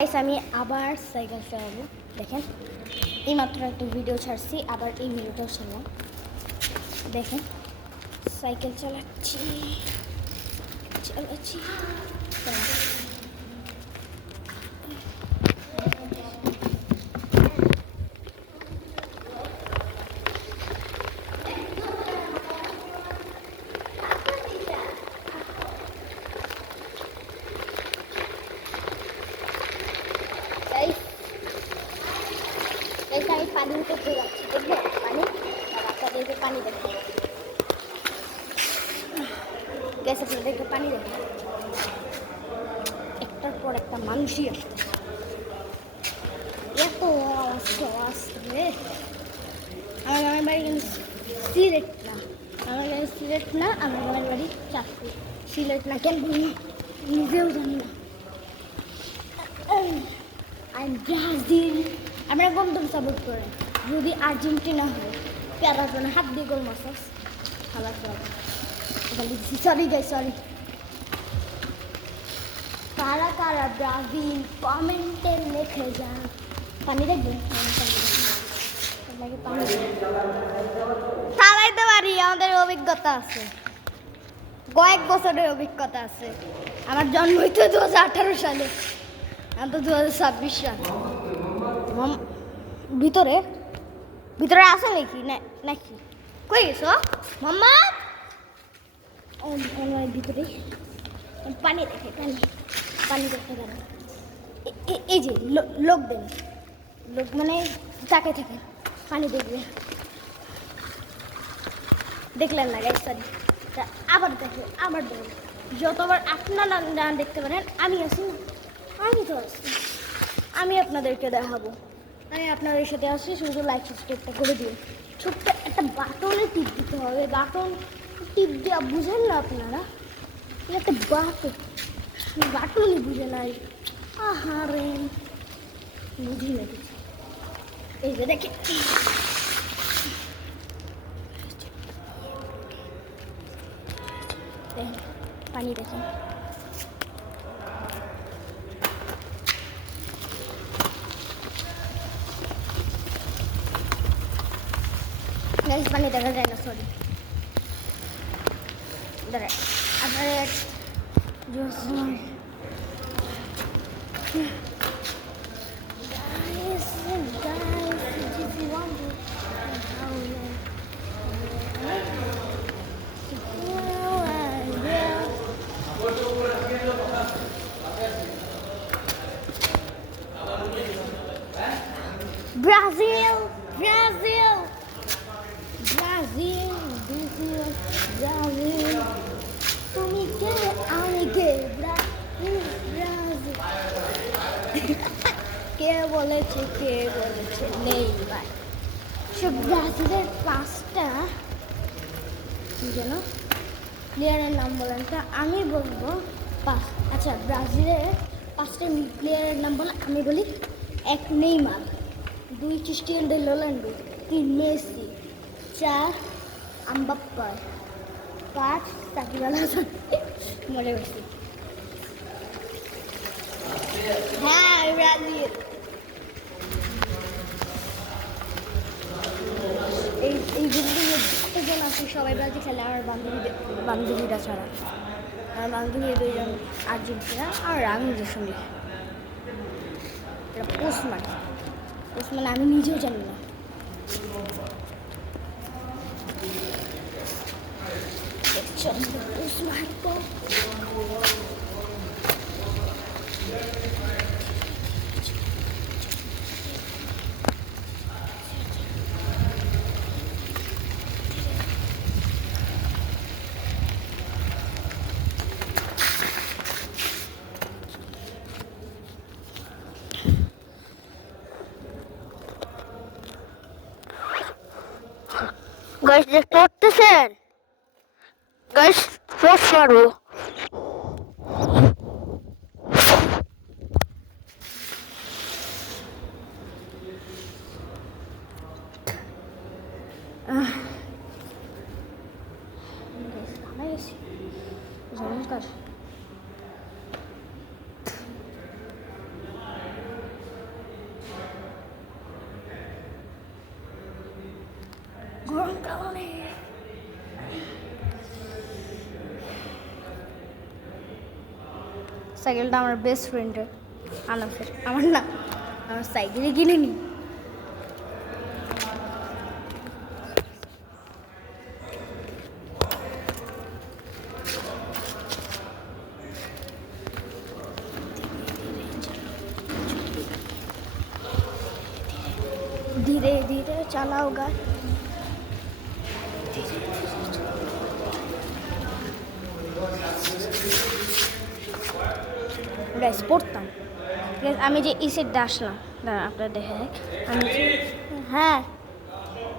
Guys আমি আবার cycle চালাবো। দেখেন এইমাত্র একটা ভিডিও ছাড়ছি, আবার এই ভিডিওটাও ছাড়লাম। দেখেন সাইকেল চালাচ্ছি চালাচ্ছি আমি পানির উপরে যাচ্ছি, দেখবো পানি বাচ্চাদেরকে পানি দেখবো। গ্যাস আপনাদেরকে পানি দেখবো, একটার পর একটা মানুষই আসতে এত আওয়াজ রে। আমার গ্রামের বাড়ি কিন্তু সিলেট না, আমার গ্রামের সিলেট না, আমার গ্রামের বাড়ি চাঁদপুর। সিলেট না কেন নিজেও জানি না। আর ব্রাজিল আমরা কোন দল সাপোর্ট করেন? যদি আর্জেন্টিনা হয় প্যারার জন্য হাত দিয়ে গোল মাসাস খাবার সরি গাই সরি। কারা কারা ব্রাজিল কমেন্টে লিখে যান। পানি দেখবেন? পানি চালাইতে পারি, আমাদের অভিজ্ঞতা আছে, কয়েক বছরের অভিজ্ঞতা আছে। আমার জন্ম হইতো 2018 সালে, আমি তো 2026 সাল। ভিতরে ভিতরে আসো নাকি কই গেছো মোহাম্মদ? ভিতরে পানি দেখে পানি দেখতে পারেন। এই যে লোক দেন, লোক মানে তাকে থেকে পানি দেখবে। দেখলেন না গাইস, সরি। আবার দেখে আবার দেখুন, যতবার আপনারা দেখতে পারেন। আমি আছি না, আমি তো আছি, আমি আপনাদেরকে দেখাবো। আমি আপনাদের সাথে আসছি, শুধু লাইক সাবস্ক্রাইবটা করে দিন। ছোট্ট একটা বাটনে টিপ দিতে হবে, বাটন টিপ দেওয়া বুঝেন না আপনারা? একটা বাটনই বুঝে নাই। আহারে বুঝি না কিছু। এই যে দেখে পানি দেখেন, পানি দেখা যায় না, সরি। আপনার Brazil, Brazil, Brazil, Brazil, Brazil. তুমি কে আমি কে? Brazil, Brazil. কে বলেছে নেই ভাই। সব ব্রাজিলের 5টা যেন প্লেয়ারের নাম বলেন তা আমি বলবো। আচ্ছা, ব্রাজিলের 5টা প্লেয়ারের নাম বলে আমি বলি। 1 Neymar, 2 Cristiano Ronaldo, 3 Messi, 4 Mbappe, 5 Shakib Al Hasan. মনে করছি, হ্যাঁ ব্রাজিল। এই বিল্ডিংয়ে যতজন আছে সবাই ব্রাজিল খেলে, আমার বান্ধবীরা ছাড়া। আমার বান্ধবী 2জন আর্জেন্টিনা, আর আমি নিজের সঙ্গে ওসমান আমি নিজেও জানি না। ওসমান তো গাইস দেখতে পাচ্ছেন? গাইস পোস্ট মারবো। গরমটা অনেক। সাইকেলটা আমার বেস্ট ফ্রেন্ডের, আনাফের, আমার না, আমার সাইকেলে কিনিনি। ধীরে ধীরে চালাও গাড়ি। গাইস পড়তাম। আমি যে ইসের আসলাম, দাঁড়া আপনার দেখে আমি হ্যাঁ